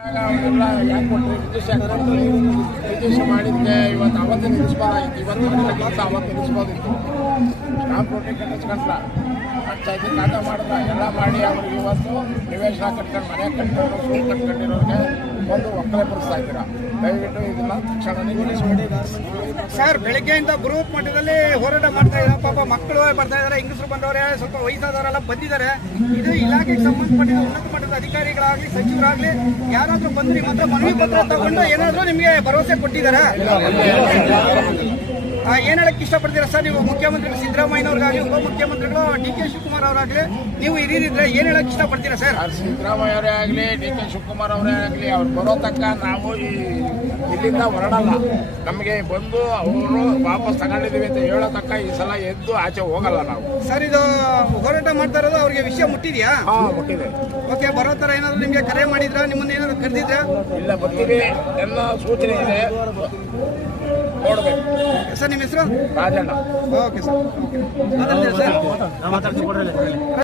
ಯಾಕೆ ಕೊಟ್ಟರೆ ವಿದೇಶ ಮಾಡಿದ್ದೆ ಇವತ್ತು ಅವತ್ತು ನಿಲ್ಲಿಸ್ಬೋದಾಗಿತ್ತು, ಇವತ್ತು ಮಾಡಿದ್ರೆ ಅವತ್ತು ನಿಲ್ಲಿಸ್ಬೋದಿತ್ತು. ಸ್ಟಾಂಪ್ ಪ್ರೋಟೆಕ್ಟ್ ಕಟ್ಟಿಸ್ಕೊಂಡ್ಲ ಪಂಚಾಯತಿ ಕಾಟ ಮಾಡಿದ್ರ ಎಲ್ಲ ಮಾಡಿ ಅವ್ರಿಗೆ ಇವತ್ತು ನಿವೇಶನ ಕಟ್ಕೊಂಡು ಮನೆ ಕಟ್ಕೊಂಡು ಸೂರು ಕಟ್ಕೊಂಡಿರೋರಿಗೆ ಒಂದು ಒಕ್ಕಲೆ ಬರೆಸ್ತಾ ಇದ್ದೀರಾ. ದಯವಿಟ್ಟು ಇದನ್ನ ತಕ್ಷಣ ನಿಲ್ಲಿಸ್ಬಿಡಿ ಸರ್. ಬೆಳಗ್ಗೆಯಿಂದ ಗ್ರೂಪ್ ಮಟ್ಟದಲ್ಲಿ ಹೋರಾಟ ಮಾಡ್ತಾ ಇದ್ದಾರೆ. ಪಾಪ ಮಕ್ಕಳು ಬರ್ತಾ ಇದ್ದಾರೆ, ಹೆಂಗಸರು ಬಂದವರೇ, ಸ್ವಲ್ಪ ವಯಸ್ಸಾದವರೆಲ್ಲ ಬಂದಿದ್ದಾರೆ. ಇದು ಇಲಾಖೆಗೆ ಸಂಬಂಧಪಟ್ಟಿದ ಉನ್ನತ ಮಟ್ಟದ ಅಧಿಕಾರಿಗಳಾಗಲಿ ಸಚಿವರಾಗಲಿ ಯಾರಾದ್ರೂ ಬಂದು ನಿಮ್ಮ ಹತ್ರ ಮನವಿ ಪತ್ರ ತಗೊಂಡು ಏನಾದರೂ ನಿಮಗೆ ಭರವಸೆ ಕೊಟ್ಟಿದ್ದಾರೆ? ಏನ್ ಹೇಳಕ್ ಇಷ್ಟಪಡ್ತೀರಾ ಸರ್? ನೀವು ಮುಖ್ಯಮಂತ್ರಿ ಸಿದ್ದರಾಮಯ್ಯನವ್ರಿಗಾಗಲಿ ಉಪಮುಖ್ಯಮಂತ್ರಿಗಳು ಡಿ ಕೆ ಶಿವಕುಮಾರ್ ಅವರಾಗಲಿ ನೀವು ಹಿರಿಯರಿದ್ರೆ ಏನ್ ಹೇಳಕ್ ಇಷ್ಟಪಡ್ತೀರಾ ಸರ್? ಸಿದ್ದರಾಮಯ್ಯ ಅವರೇ ಆಗಲಿ ಡಿ ಕೆ ಶಿವಕುಮಾರ್ ಅವರೇ ಆಗಲಿ ಅವ್ರು ಬರೋ ತಕ್ಕ ನಾವು ಇಲ್ಲಿಂದ ಹೊರಡಲ್ಲ. ನಮಗೆ ಬಂದು ಅವರು ವಾಪಸ್ ತಗೊಂಡಿದ್ದೀವಿ ಅಂತ ಹೇಳೋ ತಕ್ಕ ಈ ಸಲ ಎದ್ದು ಆಚೆ ಹೋಗಲ್ಲ ನಾವು. ಸರ್, ಇದು ಹೋರಾಟ ಮಾಡ್ತಾ ಇರೋದು ಅವ್ರಿಗೆ ವಿಷಯ ಮುಟ್ಟಿದ್ಯಾ? ಮುಟ್ಟಿದೆ. ಓಕೆ, ಬರೋ ತರ ಏನಾದ್ರು ನಿಮ್ಗೆ ಕರೆ ಮಾಡಿದ್ರ? ನಿಮ್ಮನ್ನ ಏನಾದ್ರು ಕರೆದಿದ್ರ? ಇಲ್ಲ, ಬರ್ತೀವಿ, ಎಲ್ಲ ಸೂಚನೆ ಇದೆ, ನೋಡ್ಬೇಕು. ಸರ್, ನಿಮ್ಮ ಹೆಸರು? ರಾಜಣ್ಣ. Okay sir.